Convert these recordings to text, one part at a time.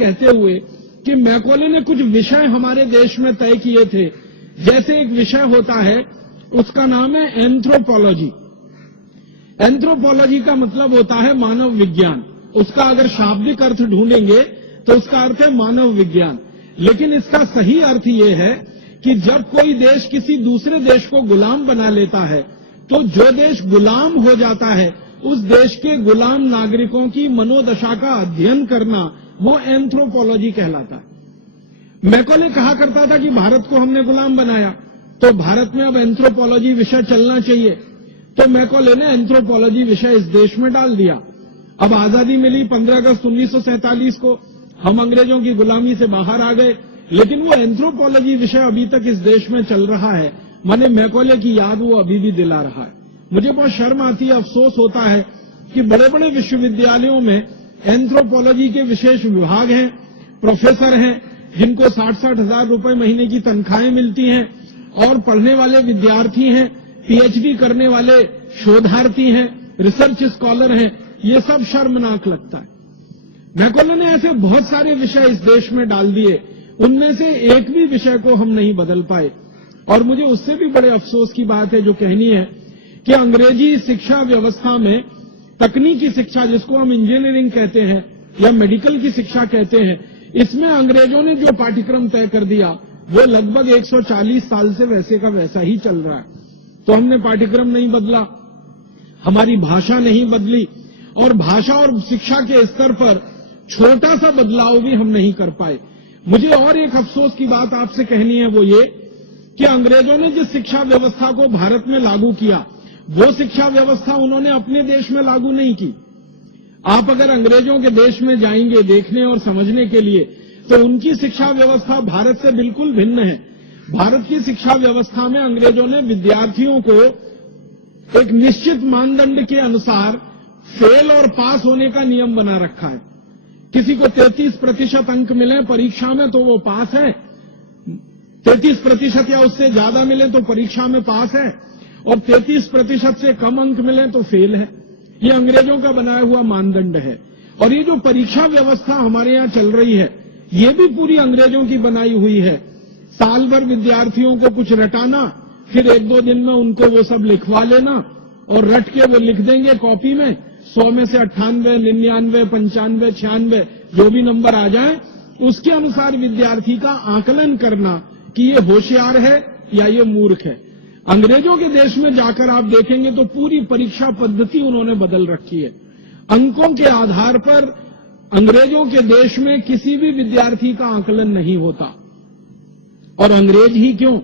कहते हुए कि मैकॉले ने कुछ विषय हमारे देश में तय किए थे। जैसे एक विषय होता है, उसका नाम है एंथ्रोपोलॉजी। एंथ्रोपोलॉजी का मतलब होता है मानव विज्ञान। उसका अगर शाब्दिक अर्थ ढूंढेंगे तो उसका अर्थ है मानव विज्ञान। लेकिन इसका सही अर्थ ये है कि जब कोई देश किसी दूसरे देश को गुलाम बना लेता है, तो जो देश गुलाम हो जाता है, उस देश के गुलाम नागरिकों की मनोदशा का अध्ययन करना, वो एंथ्रोपोलॉजी कहलाता है। मैकॉले कहा करता था कि भारत को हमने गुलाम बनाया, तो भारत में अब एंथ्रोपोलॉजी विषय चलना चाहिए। तो मैकॉले ने एंथ्रोपोलॉजी विषय इस देश में डाल दिया। अब आजादी मिली 15 अगस्त 1947 को, हम अंग्रेजों की गुलामी से बाहर आ गए, लेकिन वो एंथ्रोपोलॉजी विषय अभी तक इस देश में चल रहा है। माने मैकॉले की याद वो अभी भी दिला रहा है। मुझे बहुत शर्म आती है, अफसोस होता है कि बड़े बड़े विश्वविद्यालयों में एंथ्रोपोलॉजी के विशेष विभाग हैं, प्रोफेसर हैं, जिनको 60-60 हजार रुपए महीने की तनख्वाहें मिलती हैं, और पढ़ने वाले विद्यार्थी हैं, पीएचडी करने वाले शोधार्थी हैं, रिसर्च स्कॉलर हैं। ये सब शर्मनाक लगता है। मैकॉले ने ऐसे बहुत सारे विषय इस देश में डाल दिए, उनमें से एक भी विषय को हम नहीं बदल पाए। और मुझे उससे भी बड़े अफसोस की बात है जो कहनी है कि अंग्रेजी शिक्षा व्यवस्था में तकनीकी शिक्षा, जिसको हम इंजीनियरिंग कहते हैं या मेडिकल की शिक्षा कहते हैं, इसमें अंग्रेजों ने जो पाठ्यक्रम तय कर दिया वो लगभग 140 साल से वैसे का वैसा ही चल रहा है। तो हमने पाठ्यक्रम नहीं बदला, हमारी भाषा नहीं बदली, और भाषा और शिक्षा के स्तर पर छोटा सा बदलाव भी हम नहीं कर पाए। मुझे और एक अफसोस की बात आपसे कहनी है, वो ये कि अंग्रेजों ने जिस शिक्षा व्यवस्था को भारत में लागू किया, वो शिक्षा व्यवस्था उन्होंने अपने देश में लागू नहीं की। आप अगर अंग्रेजों के देश में जाएंगे देखने और समझने के लिए, तो उनकी शिक्षा व्यवस्था भारत से बिल्कुल भिन्न है। भारत की शिक्षा व्यवस्था में अंग्रेजों ने विद्यार्थियों को एक निश्चित मानदंड के अनुसार फेल और पास होने का नियम बना रखा है। किसी को 33% अंक मिले परीक्षा में तो वो पास है, 33% या उससे ज्यादा मिले तो परीक्षा में पास है, और 33% से कम अंक मिले तो फेल है। ये अंग्रेजों का बनाया हुआ मानदंड है। और ये जो परीक्षा व्यवस्था हमारे यहाँ चल रही है, ये भी पूरी अंग्रेजों की बनाई हुई है। साल भर विद्यार्थियों को कुछ रटाना, फिर 1-2 दिन में उनको वो सब लिखवा लेना, और रट के वो लिख देंगे कॉपी में। 100 में से 98, 99, 95, 96 जो भी नंबर आ जाए, उसके अनुसार विद्यार्थी का आकलन करना कि ये होशियार है या ये मूर्ख है। अंग्रेजों के देश में जाकर आप देखेंगे तो पूरी परीक्षा पद्धति उन्होंने बदल रखी है। अंकों के आधार पर अंग्रेजों के देश में किसी भी विद्यार्थी का आकलन नहीं होता। और अंग्रेज ही क्यों,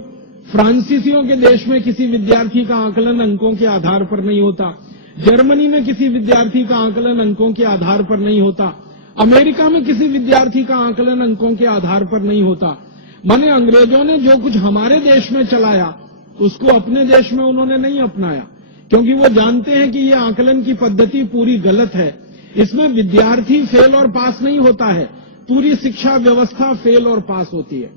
फ्रांसीसियों के देश में किसी विद्यार्थी का आकलन अंकों के आधार पर नहीं होता, जर्मनी में किसी विद्यार्थी का आकलन अंकों के आधार पर नहीं होता, अमेरिका में किसी विद्यार्थी का आकलन अंकों के आधार पर नहीं होता। माने अंग्रेजों ने जो कुछ हमारे देश में चलाया, उसको अपने देश में उन्होंने नहीं अपनाया, क्योंकि वो जानते हैं कि ये आकलन की पद्धति पूरी गलत है। इसमें विद्यार्थी फेल और पास नहीं होता है, पूरी शिक्षा व्यवस्था फेल और पास होती है।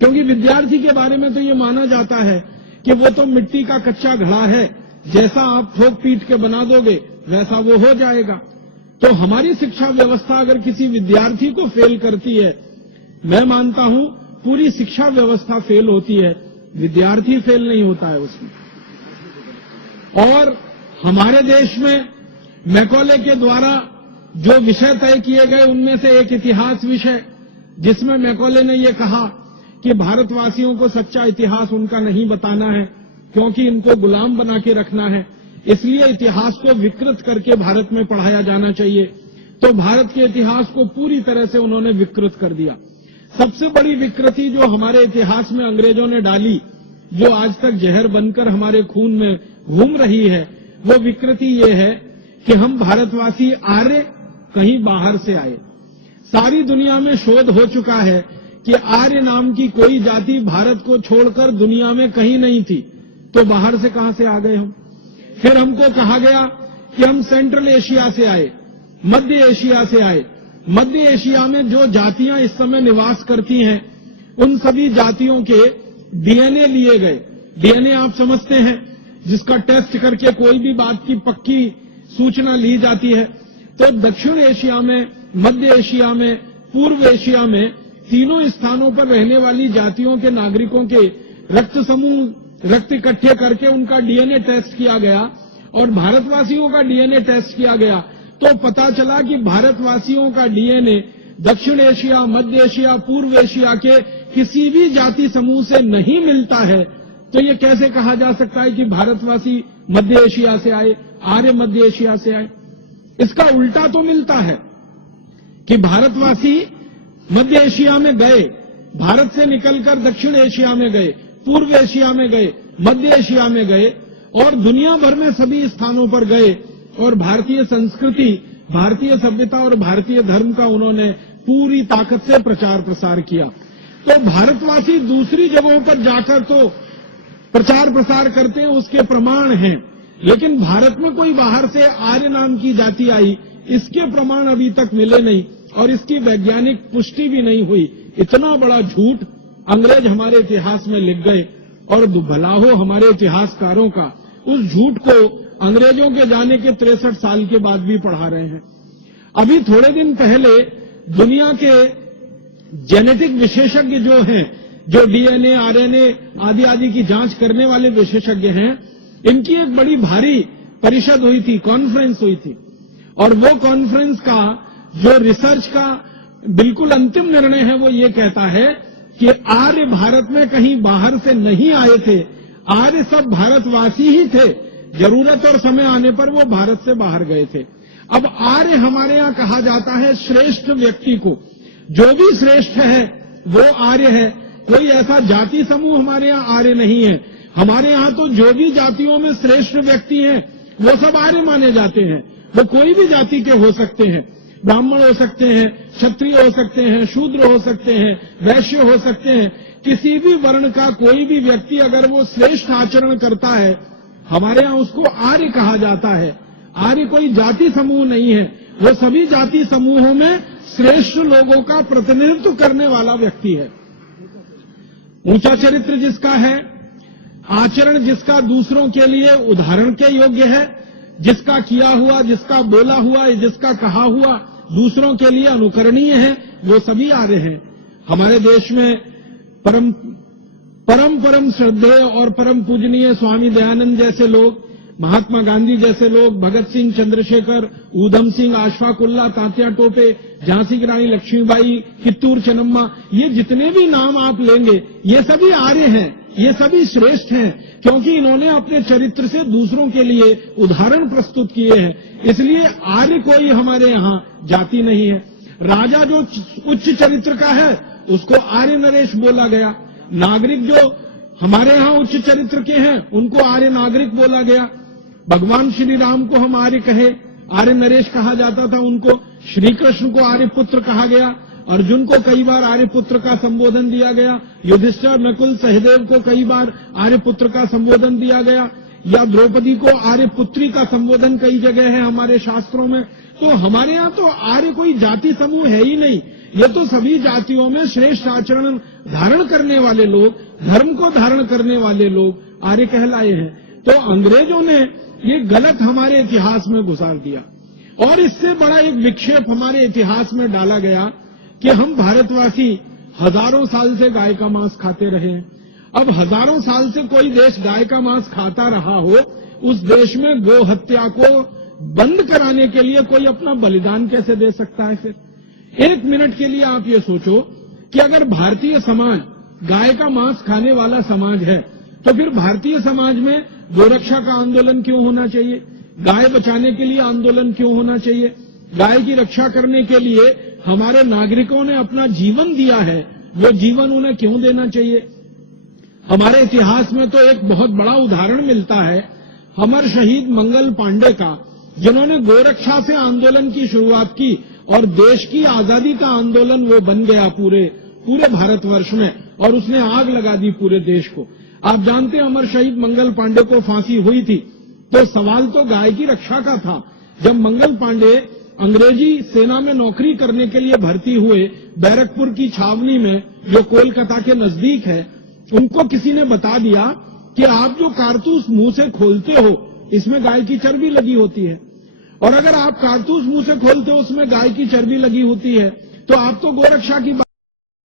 क्योंकि विद्यार्थी के बारे में तो ये माना जाता है कि वो तो मिट्टी का कच्चा घड़ा है, जैसा आप ठोक पीट के बना दोगे वैसा वो हो जाएगा। तो हमारी शिक्षा व्यवस्था अगर किसी विद्यार्थी को फेल करती है, मैं मानता हूं पूरी शिक्षा व्यवस्था फेल होती है, विद्यार्थी फेल नहीं होता है उसमें। और हमारे देश में मैकॉले के द्वारा जो विषय तय किए गए, उनमें से एक इतिहास विषय, जिसमें मैकॉले ने ये कहा कि भारतवासियों को सच्चा इतिहास उनका नहीं बताना है, क्योंकि इनको गुलाम बना के रखना है, इसलिए इतिहास को विकृत करके भारत में पढ़ाया जाना चाहिए। तो भारत के इतिहास को पूरी तरह से उन्होंने विकृत कर दिया। सबसे बड़ी विकृति जो हमारे इतिहास में अंग्रेजों ने डाली, जो आज तक जहर बनकर हमारे खून में घूम रही है, वो विकृति ये है कि हम भारतवासी आर्य कहीं बाहर से आए। सारी दुनिया में शोध हो चुका है कि आर्य नाम की कोई जाति भारत को छोड़कर दुनिया में कहीं नहीं थी, तो बाहर से कहां से आ गए हम। फिर हमको कहा गया कि हम सेंट्रल एशिया से आए, मध्य एशिया से आए। मध्य एशिया में जो जातियां इस समय निवास करती हैं, उन सभी जातियों के डीएनए लिए गए। डीएनए आप समझते हैं, जिसका टेस्ट करके कोई भी बात की पक्की सूचना ली जाती है। तो दक्षिण एशिया में, मध्य एशिया में, पूर्व एशिया में तीनों स्थानों पर रहने वाली जातियों के नागरिकों के रक्त इकट्ठे करके उनका डीएनए टेस्ट किया गया और भारतवासियों का डीएनए टेस्ट किया गया, तो पता चला कि भारतवासियों का डीएनए दक्षिण एशिया, मध्य एशिया, पूर्व एशिया के किसी भी जाति समूह से नहीं मिलता है। तो ये कैसे कहा जा सकता है कि भारतवासी मध्य एशिया से आए, आर्य मध्य एशिया से आए? इसका उल्टा तो मिलता है कि भारतवासी मध्य एशिया में गए, भारत से निकलकर दक्षिण एशिया में गए, पूर्व एशिया में गए, मध्य एशिया में गए और दुनिया भर में सभी स्थानों पर गए और भारतीय संस्कृति, भारतीय सभ्यता और भारतीय धर्म का उन्होंने पूरी ताकत से प्रचार प्रसार किया। तो भारतवासी दूसरी जगहों पर जाकर तो प्रचार प्रसार करते हैं, उसके प्रमाण हैं, लेकिन भारत में कोई बाहर से आर्य नाम की जाति आई, इसके प्रमाण अभी तक मिले नहीं और इसकी वैज्ञानिक पुष्टि भी नहीं हुई। इतना बड़ा झूठ अंग्रेज हमारे इतिहास में लिख गए और भला हो हमारे इतिहासकारों का, उस झूठ को अंग्रेजों के जाने के 63 साल के बाद भी पढ़ा रहे हैं। अभी थोड़े दिन पहले दुनिया के जेनेटिक विशेषज्ञ जो हैं, जो डीएनए, आरएनए आदि आदि की जांच करने वाले विशेषज्ञ हैं, इनकी एक बड़ी भारी परिषद हुई थी, कॉन्फ्रेंस हुई थी और वो कॉन्फ्रेंस का जो रिसर्च का बिल्कुल अंतिम निर्णय है वो ये कहता है कि आर्य भारत में कहीं बाहर से नहीं आए थे, आर्य सब भारतवासी ही थे, जरूरत और समय आने पर वो भारत से बाहर गए थे। अब आर्य हमारे यहाँ कहा जाता है श्रेष्ठ व्यक्ति को, जो भी श्रेष्ठ है वो आर्य है। कोई ऐसा जाति समूह हमारे यहाँ आर्य नहीं है। हमारे यहाँ तो जो भी जातियों में श्रेष्ठ व्यक्ति हैं वो सब आर्य माने जाते हैं। वो कोई भी जाति के हो सकते हैं, ब्राह्मण हो सकते हैं, क्षत्रिय हो सकते हैं, शूद्र हो सकते हैं, वैश्य हो सकते हैं। किसी भी वर्ण का कोई भी व्यक्ति अगर वो श्रेष्ठ आचरण करता है, हमारे यहाँ उसको आर्य कहा जाता है। आर्य कोई जाति समूह नहीं है, वो सभी जाति समूहों में श्रेष्ठ लोगों का प्रतिनिधित्व करने वाला व्यक्ति है। ऊंचा चरित्र जिसका है, आचरण जिसका दूसरों के लिए उदाहरण के योग्य है, जिसका किया हुआ, जिसका बोला हुआ, जिसका कहा हुआ दूसरों के लिए अनुकरणीय है, वो सभी आर्य हैं। हमारे देश में परम श्रद्धेय और परम पूजनीय स्वामी दयानंद जैसे लोग, महात्मा गांधी जैसे लोग, भगत सिंह, चंद्रशेखर, ऊधम सिंह, आशफाकुल्ला, तात्या टोपे, झांसी की रानी लक्ष्मीबाई, कित्तूर चेन्नम्मा, ये जितने भी नाम आप लेंगे ये सभी आर्य हैं, ये सभी श्रेष्ठ हैं, क्योंकि इन्होंने अपने चरित्र से दूसरों के लिए उदाहरण प्रस्तुत किए हैं। इसलिए आर्य कोई हमारे यहाँ जाति नहीं है। राजा जो उच्च चरित्र का है उसको आर्य नरेश बोला गया, नागरिक जो हमारे यहाँ उच्च चरित्र के हैं उनको आर्य नागरिक बोला गया। भगवान श्री राम को हम आर्य कहे, आर्य नरेश कहा जाता था उनको। श्री कृष्ण को आर्य पुत्र कहा गया, अर्जुन को कई बार आर्य पुत्र का संबोधन दिया गया, युधिष्ठिर, नकुल, सहदेव को कई बार आर्य पुत्र का संबोधन दिया गया, या द्रौपदी को आर्य पुत्री का संबोधन कई जगह है हमारे शास्त्रों में। तो हमारे यहाँ तो आर्य कोई जाति समूह है ही नहीं, ये तो सभी जातियों में श्रेष्ठ आचरण धारण करने वाले लोग, धर्म को धारण करने वाले लोग आर्य कहलाए हैं। तो अंग्रेजों ने ये गलत हमारे इतिहास में घुसार दिया और इससे बड़ा एक विक्षेप हमारे इतिहास में डाला गया कि हम भारतवासी हजारों साल से गाय का मांस खाते रहे हैं। अब हजारों साल से कोई देश गाय का मांस खाता रहा हो, उस देश में गो हत्या को बंद कराने के लिए कोई अपना बलिदान कैसे दे सकता है? फिर एक मिनट के लिए आप ये सोचो कि अगर भारतीय समाज गाय का मांस खाने वाला समाज है तो फिर भारतीय समाज में गोरक्षा का आंदोलन क्यों होना चाहिए? गाय बचाने के लिए आंदोलन क्यों होना चाहिए? गाय की रक्षा करने के लिए हमारे नागरिकों ने अपना जीवन दिया है, वो जीवन उन्हें क्यों देना चाहिए? हमारे इतिहास में तो एक बहुत बड़ा उदाहरण मिलता है अमर शहीद मंगल पांडे का, जिन्होंने गोरक्षा से आंदोलन की शुरुआत की और देश की आजादी का आंदोलन वो बन गया पूरे भारतवर्ष में, और उसने आग लगा दी पूरे देश को। आप जानते हैं अमर शहीद मंगल पांडे को फांसी हुई थी तो सवाल तो गाय की रक्षा का था। जब मंगल पांडे अंग्रेजी सेना में नौकरी करने के लिए भर्ती हुए बैरकपुर की छावनी में, जो कोलकाता के नजदीक है, उनको किसी ने बता दिया कि आप जो कारतूस मुंह से खोलते हो इसमें गाय की चर्बी लगी होती है, और अगर आप कारतूस मुंह से खोलते हो उसमें गाय की चर्बी लगी होती है तो आप तो गोरक्षा की